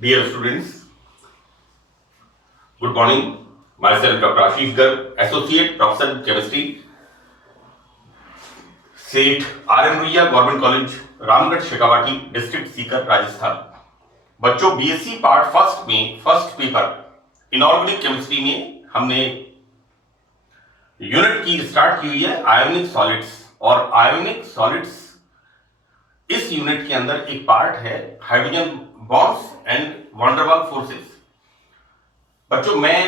Dear students, good morning. Myself Dr. Ashish Garg, Associate Professor in Chemistry, Seth R.N. Ruia government college, Ramgarh Shekhawati, district Sikar, Rajasthan. बच्चों, BSc part first में first paper inorganic chemistry में हमने unit की start की हुई है ionic solids. और आयोनिक सॉलिड्स इस यूनिट के अंदर एक पार्ट है hydrogen bonds and van der Waals forces. बच्चों, मैं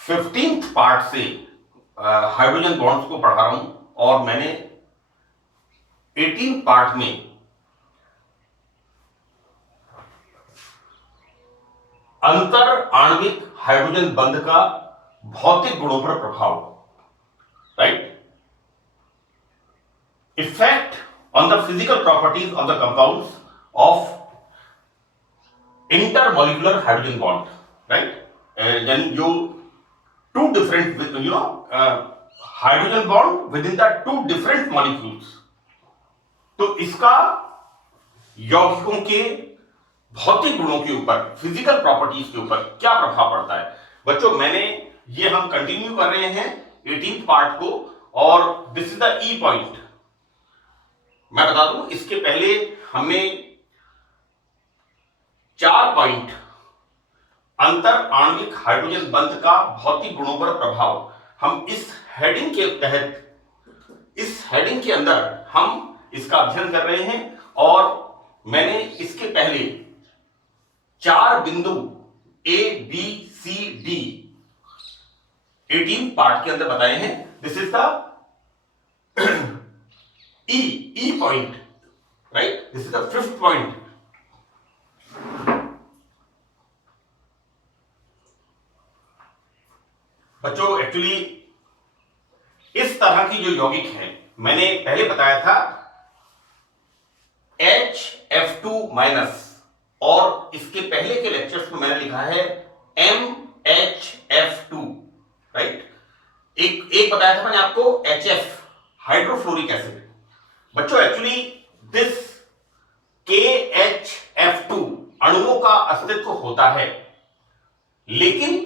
15th पार्ट से हाइड्रोजन बॉन्ड्स को पढ़ा रहा हूं और मैंने 18th पार्ट में अंतर आणविक हाइड्रोजन बंध का भौतिक गुणों पर प्रभाव, right, effect on the physical properties of the compounds of intermolecular hydrogen bond, right, यानी जो two different hydrogen bond within the two different molecules. तो इसका यौगिकों के भौतिक गुणों के ऊपर, फिजिकल प्रॉपर्टीज के ऊपर क्या प्रभाव पड़ता है। बच्चों, ये हम कंटिन्यू कर रहे हैं 18th पार्ट को, और this is the E point. मैं बता दूं, इसके पहले हमने 4 पॉइंट अंतर आणविक हाइड्रोजन बंध का भौतिक गुणों पर प्रभाव, हम इस हेडिंग के तहत, इस हेडिंग के अंदर हम इसका अध्ययन कर रहे हैं। और मैंने इसके पहले 4 बिंदु A B C D 18 part के अंदर बताए हैं। This is the E point, right, this is the 5th point. बच्चों, एक्चुअली इस तरह की जो यौगिक है, मैंने पहले बताया था HF2 माइनस, और इसके पहले के लेक्चर्स में मैंने लिखा है MHF2, राइट। एक बताया था मैंने आपको HF, हाइड्रोफ्लोरिक एसिड। बच्चों, एक्चुअली दिस KHF2 अणुओं का अस्तित्व होता है, लेकिन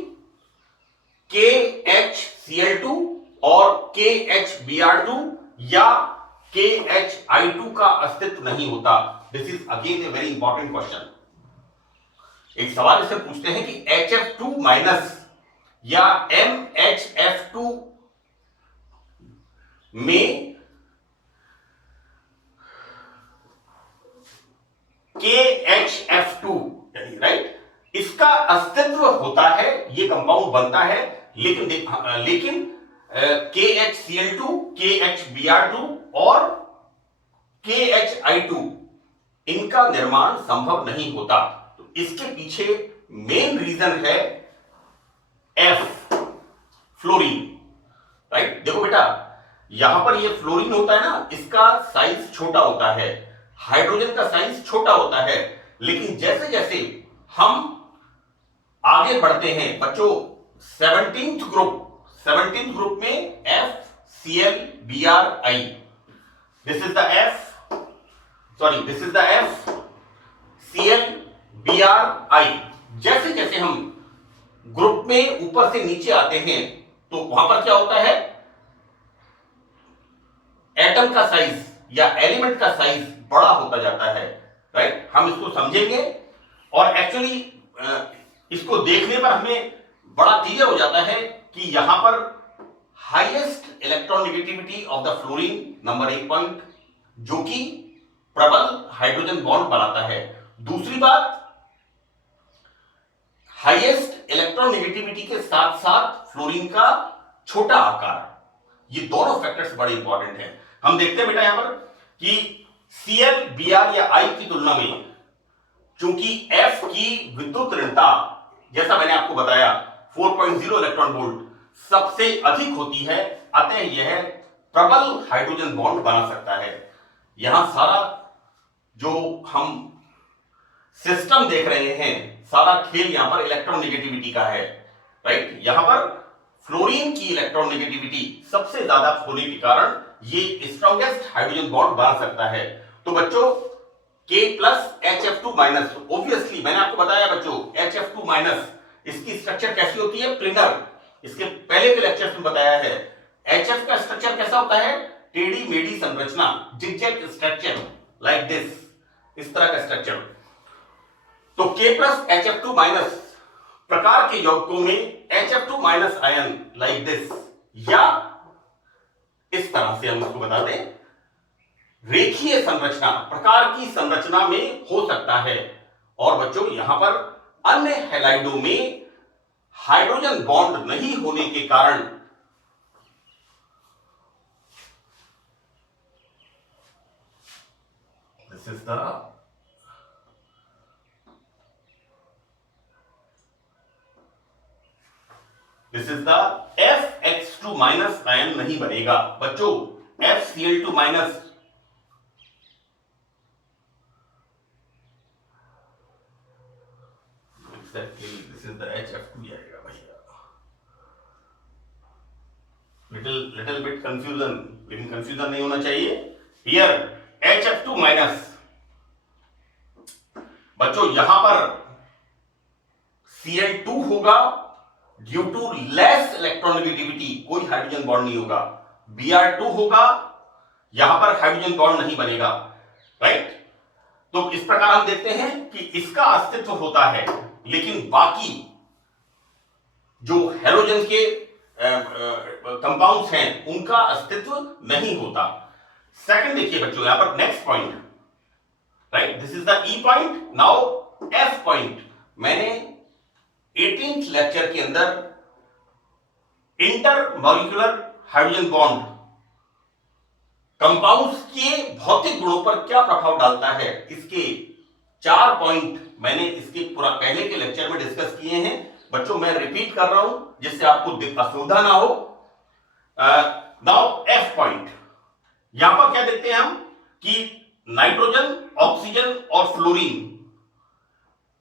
KHCl2 और KHBr2 या KHI2 का अस्तित्व नहीं होता। This is again a very important question. एक सवाल इससे पूछते हैं कि HF2 माइनस या MHF2 में KHF2, राइट, इसका अस्तित्व होता है, ये कंपाउंड बनता है, लेकिन KHCl2, KHBr2 और KHI2 इनका निर्माण संभव नहीं होता। तो इसके पीछे मेन रीजन है F, फ्लोरीन, राइट। देखो बेटा, यहां पर ये फ्लोरीन होता है ना, इसका साइज छोटा होता है, हाइड्रोजन का साइज छोटा होता है, लेकिन जैसे जैसे हम आगे बढ़ते हैं बच्चों, 17th ग्रुप में FClBri, this is the FClBri। जैसे जैसे हम ग्रुप में ऊपर से नीचे आते हैं, तो वहां पर क्या होता है, एटम का साइज या एलिमेंट का साइज बड़ा होता जाता है, राइट। हम इसको समझेंगे और एक्चुअली इसको देखने पर हमें बड़ा क्लियर हो जाता है कि यहां पर highest electronegativity of the fluorine, number 1 point, जो कि प्रबल हाइड्रोजन बॉन्ड बनाता है। दूसरी बात, हाईएस्ट इलेक्ट्रॉननेगेटिविटी के साथ साथ फ्लोरीन का छोटा आकार, ये दोनों फैक्टर्स बड़े इंपॉर्टेंट हैं। हम देखते हैं बेटा यहां पर कि Cl, Br या I की तुलना में चूंकि F की विद्युत ऋणता, जैसा मैंने आपको बताया, 4.0 इलेक्ट्रॉन वोल्ट सबसे अधिक होती है, अतः यह प्रबल हाइड्रोजन बॉन्ड बना सकता है। यहां सारा जो हम सिस्टम देख रहे हैं, सारा खेल यहां पर इलेक्ट्रॉन नेगेटिविटी का है, राइट। यहां पर फ्लोरीन की इलेक्ट्रॉन नेगेटिविटी सबसे ज्यादा होने के कारण ये स्ट्रॉन्गेस्ट हाइड्रोजन बॉन्ड बना सकता है। तो बच्चों, K+ HF2 HF2 minus, obviously मैंने आपको बताया बच्चों HF2 माइनस इसकी स्ट्रक्चर कैसी होती है, प्लेनर। इसके पहले के लेक्चर्स में बताया है HF का स्ट्रक्चर कैसा होता है, टेढ़ी मेढ़ी संरचना, जिगजैग स्ट्रक्चर लाइक दिस, इस तरह का स्ट्रक्चर। तो K प्लस HF2 माइनस प्रकार के यौगिकों में HF2 minus ion like this, या इस तरह से हम इसको बता दें रेखीय संरचना प्रकार की संरचना में हो सकता है। और बच्चों यहां पर अन्य हैलाइडों में हाइड्रोजन बॉन्ड नहीं होने के कारण this is the FX2 minus ion नहीं बनेगा बच्चों। FCl2 minus this is the HF2 आएगा भैया। little bit confusion, लेकिन confusion नहीं होना चाहिए। Here HF2 माइनस बच्चों यहां पर Cl2 होगा ड्यू टू लेस इलेक्ट्रॉनिगेटिविटी, कोई हाइड्रोजन बॉन्ड नहीं होगा। Br2 होगा, यहां पर हाइड्रोजन बॉन्ड नहीं बनेगा, राइट। तो इस प्रकार हम देखते हैं कि इसका अस्तित्व होता है, लेकिन बाकी जो हैलोजन के कंपाउंड्स हैं उनका अस्तित्व नहीं होता। सेकंड देखिए बच्चों यहां पर next point, right, this is the E point. Now F point, मैंने 18th लेक्चर के अंदर इंटरमॉलिक्यूलर हाइड्रोजन बॉन्ड कंपाउंड्स के भौतिक गुणों पर क्या प्रभाव डालता है, इसके 4 पॉइंट मैंने इसके पूरा पहले के लेक्चर में डिस्कस किए हैं बच्चों। मैं रिपीट कर रहा हूं जिससे आपको असुविधा ना हो। नाउ एफ पॉइंट, यहां पर क्या देखते हैं हम कि नाइट्रोजन, ऑक्सीजन और फ्लोरीन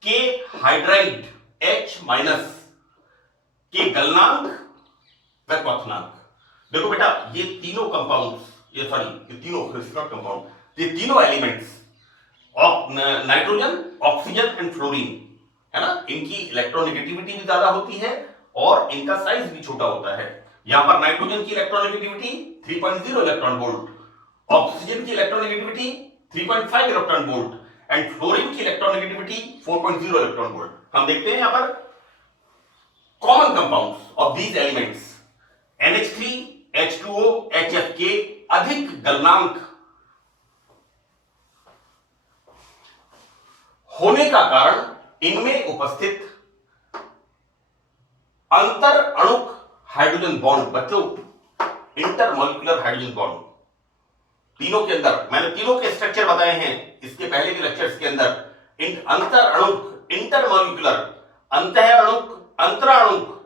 के हाइड्राइड H माइनस के गलनांक व क्वथनांक। देखो बेटा ये तीनों कंपाउंड्स, ये तीनों कंपाउंड, ये तीनों elements nitrogen, oxygen and fluorine है ना, इनकी इलेक्ट्रोनेगेटिविटी भी ज्यादा होती है और इनका साइज भी छोटा होता है। यहां पर नाइट्रोजन की इलेक्ट्रोनेगेटिविटी 3.0 इलेक्ट्रॉन वोल्ट, ऑक्सीजन की electronegativity 3.5 electron volt and fluorine की इलेक्ट्रोनेगेटिविटी 4.0 इलेक्ट्रॉन वोल्ट। हम देखते हैं यहां पर common compounds of these elements NH3, H2O, HF के अधिक गलनांक होने का कारण इनमें उपस्थित अंतर अणुक हाइड्रोजन बॉन्ड, बच्चों इंटरमॉलिक्यूलर हाइड्रोजन बॉन्ड तीनों के अंदर, मैंने तीनों के स्ट्रक्चर बताए हैं इसके पहले के लेक्चर्स के अंदर। अंतर अणुक, इंटरमॉलिक्यूलर, अंतः अणुक, अंतराणुक,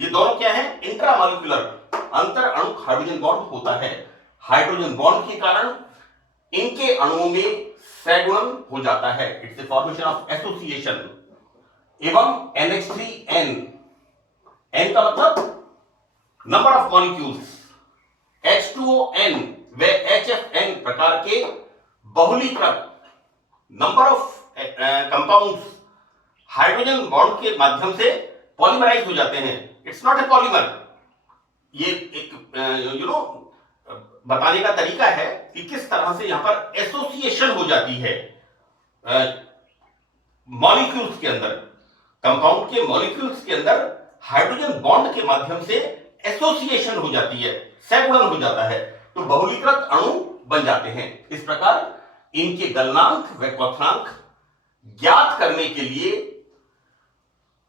ये दोनों क्या है, इंट्रामॉलिक्यूलर, अंतर अणुक हाइड्रोजन बॉन्ड होता है। हाइड्रोजन बॉन्ड के कारण इनके अणुओं में सैगुणन हो जाता है, it's a formation of association. एवं NH3N, N का मतलब नंबर ऑफ मॉलिक्यूल्स, H2ON व HFN प्रकार के बहुलीकृत number of compounds hydrogen bond के माध्यम से पॉलीमराइज हो जाते हैं। इट्स नॉट ए पॉलीमर, ये एक बताने का तरीका है कि किस तरह से यहां पर एसोसिएशन हो जाती है मॉलिक्यूल्स के अंदर, कंपाउंड के मॉलिक्यूल्स के अंदर हाइड्रोजन बॉन्ड के माध्यम से एसोसिएशन हो जाती है, सैगुणन हो जाता है, तो बहुलीकृत अणु बन जाते हैं। इस प्रकार इनके गलनांक व क्वथनांक ज्ञात करने के लिए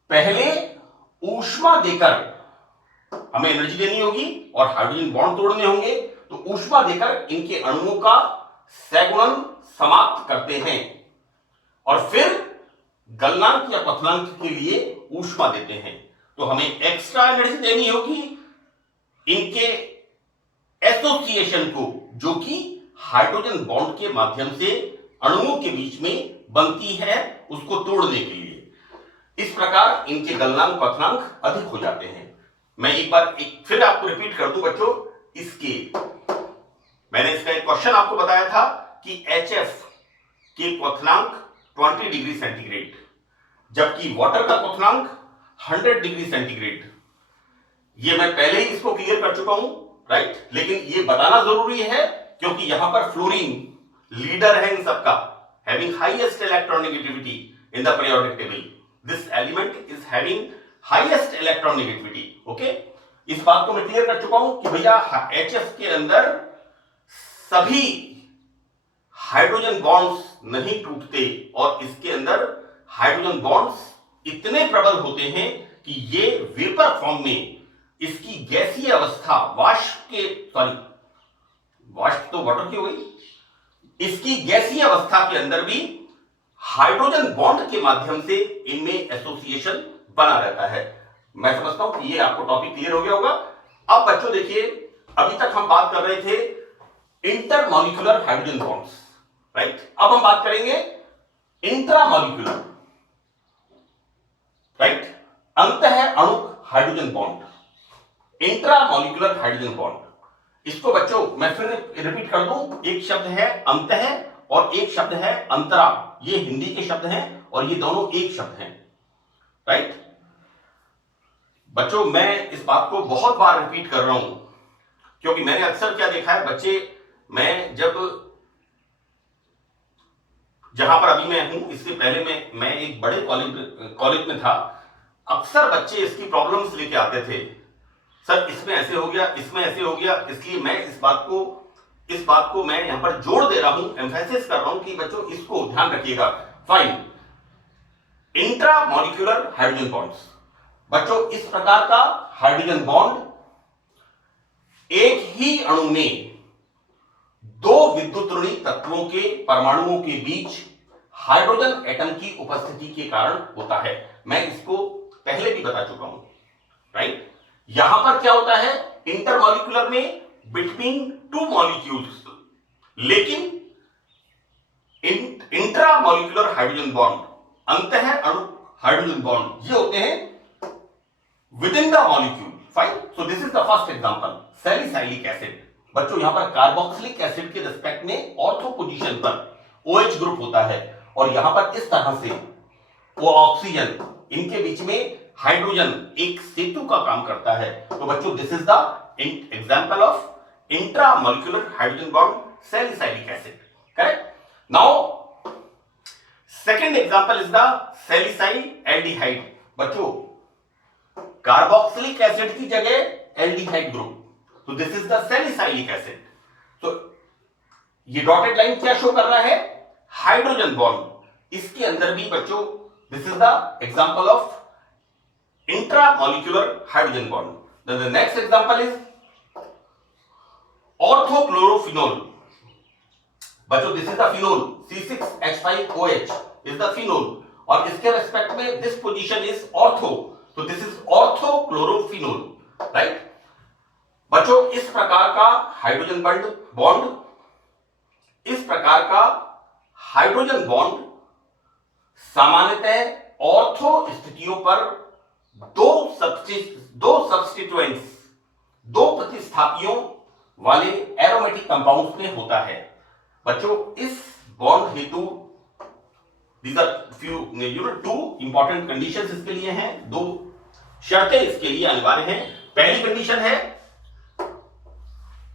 पहले ऊष्मा देकर हमें एनर्जी देनी होगी और हाइड्रोजन बॉन्ड तोड़ने होंगे, तो ऊष्मा देकर इनके अणुओं का सैगुणन समाप्त करते हैं और फिर गलनांक या क्वथनांक के लिए ऊष्मा देते हैं। तो हमें एक्स्ट्रा एनर्जी देनी होगी इनके एसोसिएशन को, जो कि हाइड्रोजन बॉन्ड के माध्यम से अणुओं के बीच में बनती है, उसको तोड़ने के लिए। इस प्रकार इनके गलनांक क्वथनांक अधिक हो जाते हैं। मैं एक बार फिर आपको रिपीट कर दूं बच्चों, इसके मैंने इसका एक क्वेश्चन आपको बताया था कि HF के क्वथनांक 20 डिग्री सेंटीग्रेड, जबकि वाटर का क्वथनांक 100 डिग्री सेंटीग्रेड। ये मैं पहले ही इसको क्लियर कर चुका हूं, राइट, लेकिन ये बताना जरूरी है क्योंकि यहां पर फ्लोरीन लीडर है इन सबका, having highest electronegativity in the periodic table. This element is having highest electronegativity. Okay, इस बात को मैं क्लियर कर चुका हूं कि भैया HF के अंदर सभी हाइड्रोजन बॉन्ड्स नहीं टूटते और इसके अंदर हाइड्रोजन बॉन्ड्स इतने प्रबल होते हैं कि ये वेपर फॉर्म में इसकी गैसीय अवस्था वाष्प तो वाटर की हो गई, इसकी गैसीय अवस्था के अंदर भी हाइड्रोजन बॉन्ड के माध्यम से इनमें एसोसिएशन बना रहता है। मैं समझता हूं कि ये आपको टॉपिक क्लियर हो गया होगा। अब बच्चों देखिए, अभी तक हम बात कर रहे थे इंटरमॉलिक्यूलर हाइड्रोजन बॉन्ड्स, राइट। अब हम बात करेंगे इंट्रामॉलिक्यूलर, राइट, अंतः अणुक hydrogen bond, intramolecular hydrogen bond. इसको बच्चों मैं फिर रिपीट कर दूं, एक शब्द है अंतः और एक शब्द है अंतरा। ये हिंदी के शब्द हैं और ये दोनों एक शब्द हैं, राइट। बच्चों मैं इस बात को बहुत बार रिपीट कर रहा हूं क्योंकि मैंने अक्सर क्या देखा है बच्चे, मैं जब जहां पर अभी मैं हूं इससे पहले मैं एक बड़े कॉलेज में था, अक्सर बच्चे इसकी प्रॉब्लम्स लेके आते थे, सर इसमें ऐसे हो गया, इसमें ऐसे हो गया। इसलिए मैं इस बात को मैं यहां पर जोर दे रहा हूं, एम्फेसिस कर रहा हूं कि बच्चों इसको ध्यान रखिएगा। फाइन, इंट्रामॉलिक्यूलर हाइड्रोजन बॉन्ड्स, बच्चों इस प्रकार का हाइड्रोजन बॉन्ड एक ही अणु में दो विद्युत ऋणी तत्वों के परमाणुओं के बीच हाइड्रोजन एटम की उपस्थिति के कारण होता है। मैं इसको पहले भी बता चुका हूं, राइट। यहां पर क्या होता है, इंटरमॉलिक्यूलर में बिटवीन टू मॉलिक्यूल्स, लेकिन इंट्रामॉलिक्यूलर हाइड्रोजन बॉन्ड, अंतः अणु हाइड्रोजन बॉन्ड, ये होते हैं within the molecule. Fine, so this is the first example, salicylic acid. बच्चों यहां पर कार्बोक्सिलिक एसिड के रिस्पेक्ट में ऑर्थो पोजीशन पर OH ग्रुप होता है और यहां पर इस तरह से वो ऑक्सीजन, इनके बीच में हाइड्रोजन एक सेतु का काम करता है। तो बच्चों this is the example of intramolecular hydrogen bond, salicylic acid, correct. Now second example is the salicyl aldehyde. बच्चों कार्बोक्सिलिक एसिड की जगह एल्डिहाइड ग्रुप, तो this is the salicylic acid. तो ये डॉटेड लाइन क्या शो कर रहा है, हाइड्रोजन बॉन्ड। इसके अंदर भी बच्चों this is the example of intramolecular hydrogen bond. The next example is orthochlorophenol. बच्चों this is the phenol, C6H5OH is the phenol और इसके रेस्पेक्ट में दिस पोजीशन इज ऑर्थो, तो दिस इज ऑर्थोक्लोरोफिनोल, राइट। बच्चों इस प्रकार का हाइड्रोजन बॉन्ड, इस प्रकार का हाइड्रोजन बॉन्ड सामान्यतः ऑर्थो स्थितियों पर दो सब्स्टिट्यूएंट्स, दो प्रतिस्थापियों वाले एरोमेटिक कंपाउंड्स में होता है। बच्चों इस बॉन्ड हेतु these are few two important conditions इसके लिए हैं, दो शर्तें इसके लिए अनिवार्य हैं। पहली कंडीशन है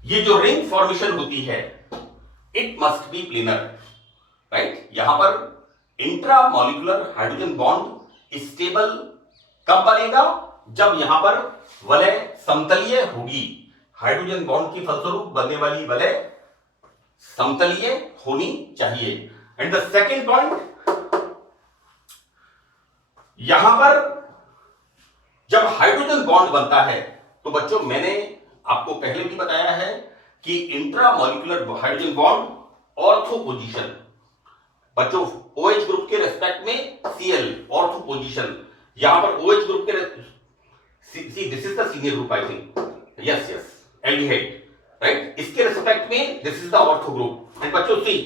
ये जो रिंग फॉर्मेशन होती है it must be planar, right. यहां पर इंट्रामॉलिक्यूलर हाइड्रोजन बॉन्ड स्टेबल कब बनेगा, जब यहां पर वलय समतलीय होगी। हाइड्रोजन बॉन्ड की फलस्वरूप बनने वाली वलय समतलीय होनी चाहिए। एंड द सेकेंड पॉइंट, यहां पर जब हाइड्रोजन बॉन्ड बनता है तो बच्चों मैंने आपको पहले भी बताया है कि intramolecular hydrogen bond ortho position, बच्चों OH ग्रुप के रेस्पेक्ट में Cl ऑर्थो पोजीशन, यहां पर OH ग्रुप के this is the senior group, I think, yes aldehyde, right. इसके रेस्पेक्ट में this is the ortho group. And बच्चों see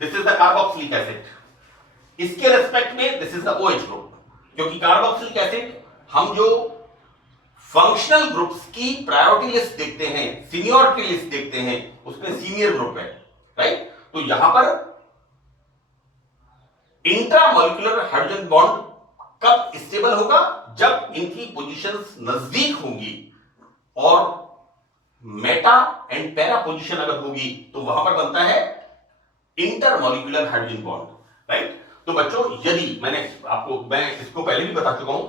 this is the carboxylic acid, इसके respect में this is the OH group. क्योंकि carboxylic acid हम जो functional groups की priority list देखते हैं, सीनियरिटी लिस्ट देखते हैं, उसमें सीनियर ग्रुप है, राइट। तो यहां पर इंट्रामॉलिक्यूलर हाइड्रोजन बॉन्ड कब स्टेबल होगा? जब इनकी पोजीशंस नजदीक होंगी और मेटा एंड पैरा पोजीशन अगर होगी तो वहां पर बनता है इंटरमॉलिक्यूलर हाइड्रोजन बॉन्ड, राइट। तो बच्चों यदि मैं इसको पहले भी बता चुका हूं,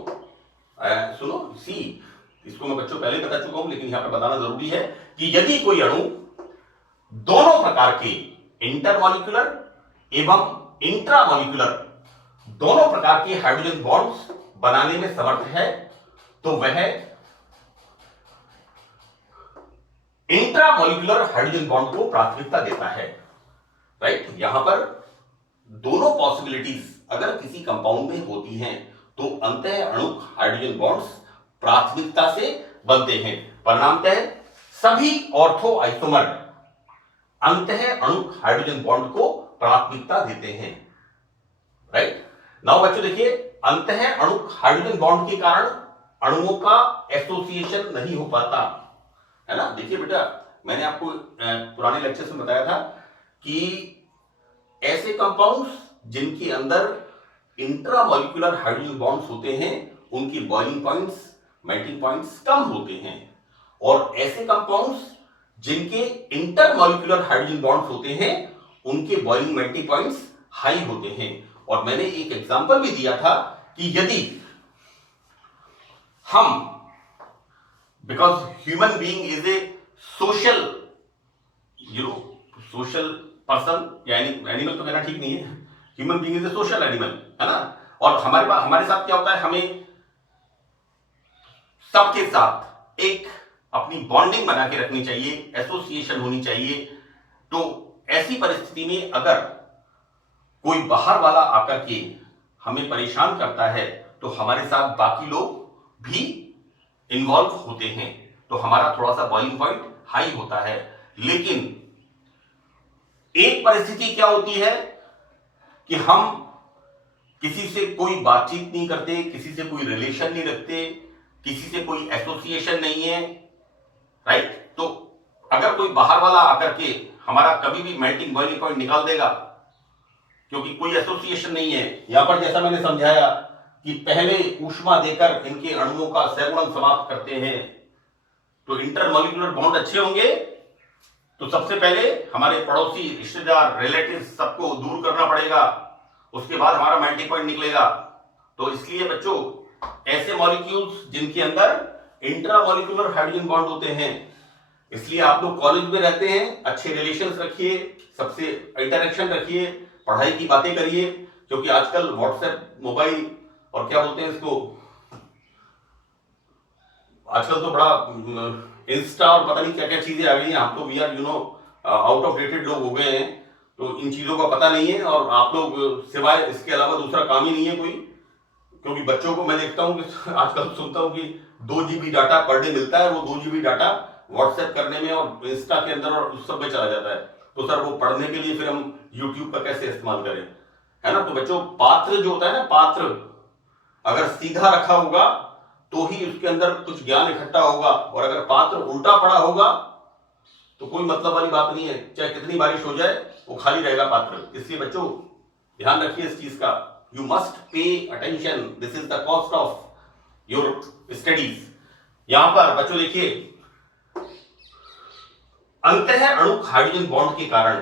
सुनो सी, इसको मैं बच्चों पहले बता चुका हूं, लेकिन यहां पर बताना जरूरी है कि यदि कोई अणु दोनों प्रकार के इंटरमॉलिक्यूलर एवं इंट्रामॉलिक्यूलर दोनों प्रकार के हाइड्रोजन बॉन्ड्स बनाने में समर्थ है तो वह इंट्रामॉलिक्यूलर हाइड्रोजन बॉन्ड को प्राथमिकता देता है, राइट। यहां पर दोनों पॉसिबिलिटीज अगर किसी कंपाउंड में होती हैं तो अंतः अणुक हाइड्रोजन बॉन्ड्स प्राथमिकता से बनते हैं। परिणामतः सभी ऑर्थो आइसोमर अंतः अणुक हाइड्रोजन बॉन्ड को प्राथमिकता देते हैं, राइट। नाउ बच्चों देखिए, अंतः अणुक हाइड्रोजन बॉन्ड के कारण अणुओं का एसोसिएशन नहीं हो पाता, है ना। देखिए बेटा, मैंने आपको पुराने लेक्चर्स में बताया था कि ऐसे कंपाउंड्स जिनके अंदर इंट्रामॉलिक्यूलर हाइड्रोजन बॉन्ड्स होते हैं उनकी बॉइलिंग पॉइंट्स, मेल्टिंग पॉइंट्स कम होते हैं, और ऐसे कंपाउंड्स जिनके इंटरमॉलिक्यूलर हाइड्रोजन बॉन्ड्स होते हैं उनके बॉइलिंग मेल्टिंग पॉइंट्स हाई होते हैं। और मैंने एक एग्जांपल भी दिया था कि यदि हम, because human being is a social social person, या एनिमल तो कहना ठीक नहीं है, human being is a social animal, है ना। और हमारे साथ क्या होता है, हमें सबके साथ एक अपनी बॉन्डिंग बना के रखनी चाहिए, एसोसिएशन होनी चाहिए। तो ऐसी परिस्थिति में अगर कोई बाहर वाला आकर के हमें परेशान करता है तो हमारे साथ बाकी लोग भी इन्वॉल्व होते हैं, तो हमारा थोड़ा सा बॉइलिंग पॉइंट हाई होता है। लेकिन एक परिस्थिति क्या होती है कि हम किसी से कोई बातचीत नहीं करते, किसी से कोई रिलेशन नहीं रखते, किसी से कोई एसोसिएशन नहीं है, राइट। तो अगर कोई बाहर वाला आकर के हमारा कभी भी मेल्टिंग बॉइलिंग पॉइंट निकाल देगा, क्योंकि कोई एसोसिएशन नहीं है। यहां पर जैसा मैंने समझाया कि पहले ऊष्मा देकर इनके अणुओं का सैगुणन समाप्त करते हैं, तो इंटरमॉलिक्यूलर बॉन्ड अच्छे होंगे तो सबसे पहले हमारे पड़ोसी, रिश्तेदार, रिलेटिव सबको दूर करना पड़ेगा, उसके बाद हमारा मेल्टिंग पॉइंट निकलेगा। तो इसलिए बच्चों, ऐसे मॉलिक्यूल्स जिनके अंदर इंट्रामॉलिक्यूलर हाइड्रोजन बॉन्ड होते हैं, इसलिए आप लोग कॉलेज में रहते हैं, अच्छे रिलेशंस रखिए, सबसे इंटरेक्शन रखिए, पढ़ाई की बातें करिए, क्योंकि आजकल व्हाट्सएप, मोबाइल और क्या बोलते हैं इसको, आजकल तो बड़ा इंस्टा और पता नहीं क्या क्या चीजें आ गई हैं। हम तो we are out of dated लोग हो गए हैं, तो इन चीजों का पता नहीं है, और आप लोग सिवाय इसके अलावा दूसरा काम ही नहीं है कोई। क्योंकि बच्चों को मैं देखता हूँ कि आजकल सुनता हूँ कि 2 GB डाटा पर डे मिलता है, वो 2 GB डाटा व्हाट्सएप करने में और इंस्टा के अंदर और उस सब में चला जाता है। तो सर वो पढ़ने के लिए फिर हम यूट्यूब का कैसे इस्तेमाल करें, है ना। तो बच्चों, पात्र जो होता है ना, पात्र अगर सीधा रखा होगा तो ही उसके अंदर कुछ ज्ञान इकट्ठा होगा, और अगर पात्र उल्टा पड़ा होगा तो कोई मतलब वाली बात नहीं है, चाहे कितनी बारिश हो जाए वो खाली रहेगा पात्र। इसलिए बच्चों ध्यान रखिए इस चीज का, you must pay attention, this is the cost of your studies. यहां पर बच्चों देखिए, अंतः अणुक हाइड्रोजन बॉन्ड के कारण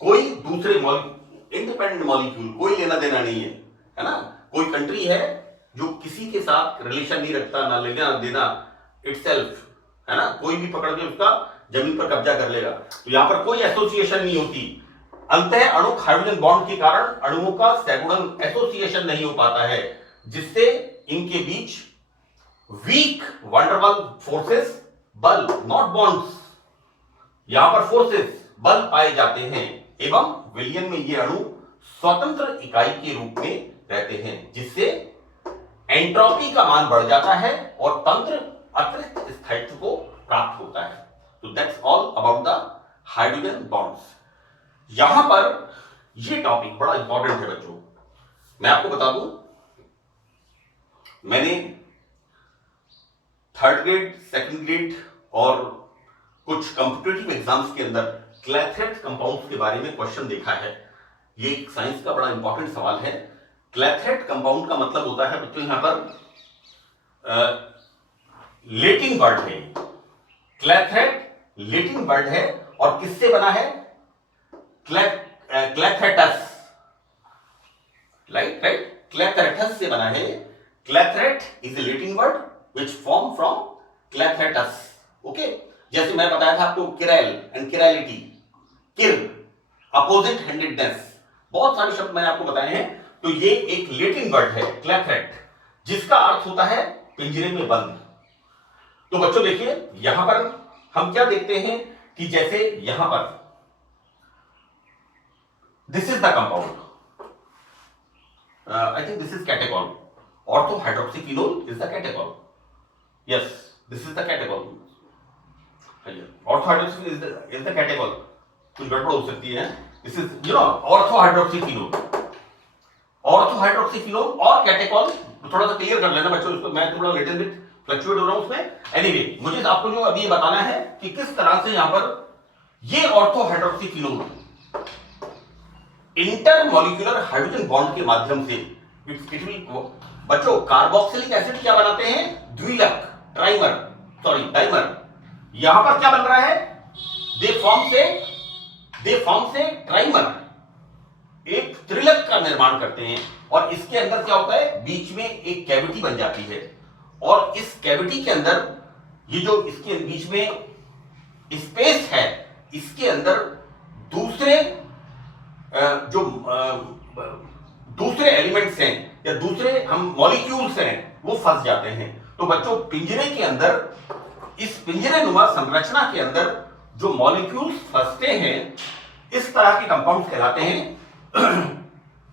कोई दूसरे इंडिपेंडेंट मॉलिक्यूल, कोई लेना देना नहीं है ना। कोई कंट्री है जो किसी के साथ रिलेशन नहीं रखता, ना लेना देना, इटसेल्फ, है ना, कोई भी पकड़ के उसका जमीन पर कब्जा कर लेगा। तो यहां पर कोई एसोसिएशन नहीं होती। अंतः अणुक हाइड्रोजन बॉन्ड के कारण अणुओं का सैगुणन एसोसिएशन नहीं हो पाता है, जिससे इनके बीच वीक वंडरवल फोर्सेस, बल, नॉट बॉन्ड्स, यहां पर फोर्सेस, बल पाए जाते हैं, एवं विलयन में ये अणु स्वतंत्र इकाई के रूप में रहते हैं, जिससे एंट्रोपी का मान बढ़ जाता है और तंत्र अतिरिक्त स्थायित्व को प्राप्त होता है। तो that's all about the hydrogen bonds. यहां पर ये टॉपिक बड़ा इंपॉर्टेंट है बच्चों। मैं आपको बता दूं, मैंने 3rd ग्रेड, 2nd ग्रेड और कुछ कॉम्पिटिटिव एग्जाम्स के अंदर क्लैथरेट कंपाउंड्स के बारे में क्वेश्चन देखा है। ये एक साइंस का बड़ा इंपॉर्टेंट सवाल है। क्लैथरेट कंपाउंड का मतलब होता है बच्चों यहां पर लेटिन वर्ड है। क्लैथरेट लेटिन वर्ड है और किससे बना है? क्लैथरेटस, राइट राइट, क्लैथरेटस से बना है। Clathrate is a Latin word which form from क्लैथरेटस। ओके, जैसे मैं बताया था आपको किरैल एंड किरैलिटी, किर अपोजिट हैंडेडनेस, बहुत सारे शब्द मैंने आपको बताए हैं। तो ये एक लेटिन वर्ड है क्लैथरेट, जिसका अर्थ होता है पिंजरे में बंद। तो बच्चों देखिए यहां पर हम क्या देखते हैं कि जैसे यहां पर this is the compound, I think this is catechol, ortho hydroxyphenol is the catechol, yes this is the catechol, ortho hydroxyphenol is the catechol. कुछ गड़बड़ हो सकती है, this is you know ortho hydroxyphenol, ortho hydroxyphenol और catechol थोड़ा सा clear कर लेना बच्चों, इसको मैं थोड़ा लिटिल बिट फ्लक्चुएट हो रहा हूं उसमें। एनीवे मुझे आपको जो अभी ये बताना है कि किस तरह से यहां पर ये ऑर्थो हाइड्रोक्सीफिनोल इंटरमॉलिक्यूलर हाइड्रोजन बॉन्ड के माध्यम से इट विल, बच्चों कार्बोक्सिलिक एसिड क्या बनाते हैं? द्विलक, ट्राइमर, सॉरी डाइमर। यहां पर क्या बन रहा है? दे फॉर्म से ट्राइमर, एक त्रिलक का निर्माण करते हैं। और इसके अंदर क्या होता है? बीच में एक कैविटी बन जाती है और इस कैविटी के अंदर ये जो इसके बीच में स्पेस है, इसके अंदर दूसरे जो दूसरे एलिमेंट्स हैं या दूसरे हम मॉलिक्यूल्स हैं वो फंस जाते हैं। तो बच्चों पिंजरे के अंदर, इस पिंजरे नुमा संरचना के अंदर जो मॉलिक्यूल्स फंसते हैं, इस तरह के कंपाउंड्स कहलाते हैं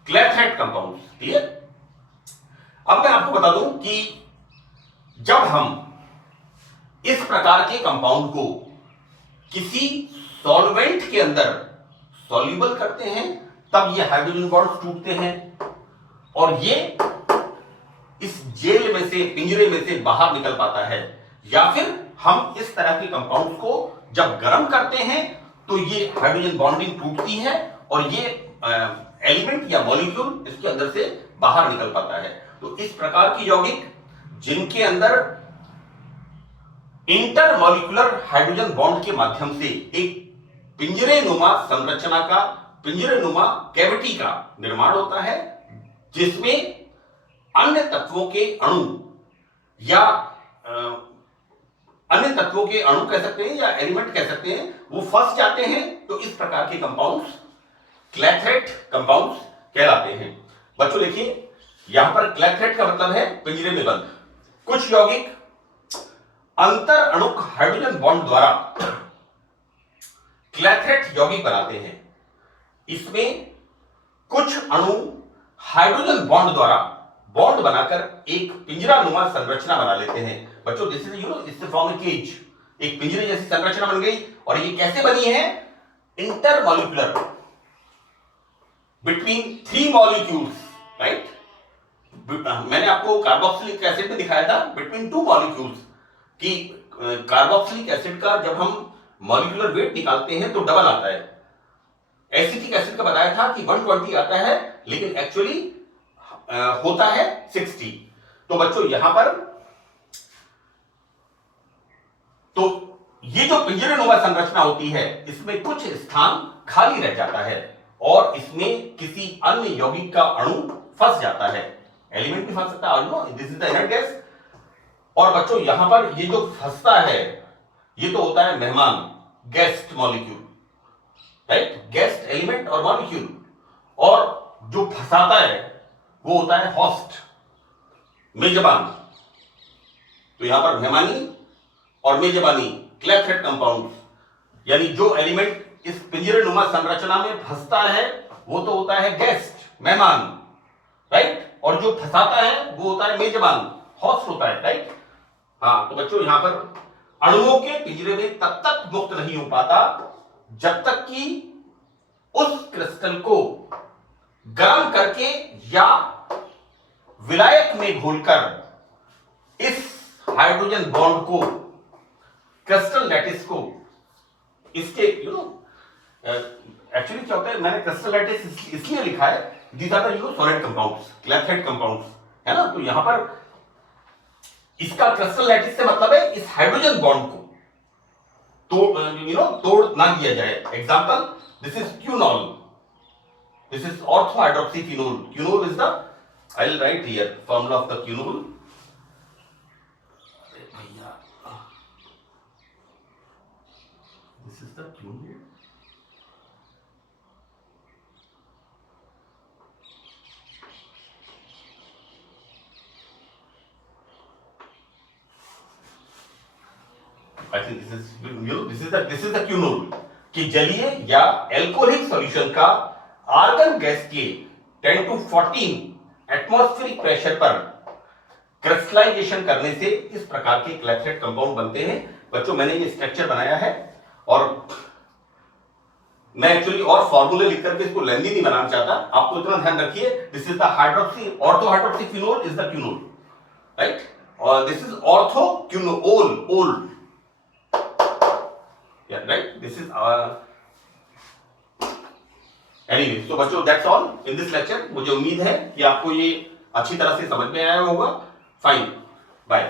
क्लैथरेट कंपाउंड्स। क्लियर? अब मैं आपको बता दूं कि जब हम इस प्रकार के कंपाउंड को किसी सॉल्वेंट के अंदर सॉल्युबल करते हैं तब ये हाइड्रोजन बॉन्ड्स टूटते हैं और ये इस जेल में से, पिंजरे में से बाहर निकल पाता है। या फिर हम इस तरह के कंपाउंड को जब गर्म करते हैं तो ये हाइड्रोजन बॉन्डिंग टूटती है और ये एलिमेंट या मॉलिक्यूल इसके अंदर से बाहर निकल पाता है। तो इस प्रकार की यौगिक जिनके अंदर इंटरमॉलिक्यूलर हाइड्रोजन बॉन्ड के माध्यम से एक पिंजरे नुमा संरचना का, पिंजरे नुमा कैविटी का निर्माण होता है, जिसमें अन्य तत्वों के अणु या अन्य तत्वों के अणु कह सकते हैं या एलिमेंट कह सकते हैं, वो फंस जाते हैं। तो इस प्रकार के कंपाउंड्स क्लैथरेट कंपाउंड्स कहलाते हैं। बच्चों देखिए यहां पर क्लैथरेट का मतलब है पिंजरे में बंद। कुछ यौगिक अंतर अणुक हाइड्रोजन बॉन्ड द्वारा क्लैथरेट यौगिक बनाते हैं। इसमें कुछ अणु हाइड्रोजन बॉन्ड द्वारा बॉन्ड बनाकर एक पिंजरा नुमा संरचना बना लेते हैं। बच्चों दिस इज इससे फ्रॉम ए केज, एक पिंजरे जैसी संरचना बन गई। और ये कैसे बनी है? Intermolecular, between three molecules, right. मैंने आपको कार्बोक्सिलिक एसिड में दिखाया था बिटवीन टू मॉलिक्यूल्स कि कार्बोक्सिलिक एसिड का जब हम मॉलिक्यूलर वेट निकालते हैं तो डबल आता है। एसिटिक एसिड का बताया था कि 120 आता है, लेकिन एक्चुअली होता है 60। तो बच्चों यहां पर तो ये जो पिंजरेनुमा संरचना होती है इसमें कुछ स्थान खाली रह जाता है और इसमें किसी अन्य यौगिक का अणु फंस जाता है। एलिमेंट भी फंस सकता है, this is the inert gas. और बच्चों यहां पर ये जो फंसता है ये तो होता है मेहमान, guest molecule, right, guest element और मॉलिक्यूल। और जो फंसाता है वो होता है होस्ट, मेजबान। तो यहां पर मेहमानी और मेजबानी क्लैथरेट कंपाउंड, यानी जो एलिमेंट इस पिंजरेनुमा संरचना में फंसता है वो तो होता है गेस्ट, मेहमान, राइट, और जो फंसाता है वो होता है मेजबान, होस्ट होता है, राइट। हाँ, तो बच्चों यहां पर अणुओं के पिंजरे में तब तक मुक्त नहीं हो पाता जब तक कि उस क्रिस्टल को गर्म करके या विलायक में घोलकर इस हाइड्रोजन बॉन्ड को, क्रिस्टल लैटिस को इसके एक्चुअली क्या होता है, मैंने क्रिस्टल लैटिस इसलिए लिखा है, these are the solid compounds, clathrate compounds, है ना। तो यहां पर इसका क्रिस्टल लैटिस से मतलब है इस हाइड्रोजन बॉन्ड को तोड़ ना दिया जाए। Example, this is quinol, this is ortho hydroxy quinol. Quinol is the, I will write here formula of the quinol. भैया, this is the quinol. I think this is the quinol कि जलीय या alcoholic solution का argon gas के 10 to 14 atmospheric pressure पर crystallization करने से इस प्रकार के क्लैथेड कंपाउंड बनते हैं। बच्चों, मैंने ये स्ट्रक्चर बनाया है और मैं एक्चुअली और फॉर्मूले लिख करके इसको लेंदी नहीं बनाना चाहता। आप तो इतना ध्यान रखिए, this is the hydroxy, ortho hydroxy phenol is the quinol, right, और this is ortho quinol, ol, yeah, right, this is anyway, so बच्चों, that's all in this lecture। मुझे उम्मीद है कि आपको ये अच्छी तरह से समझ में आया होगा। Fine, bye.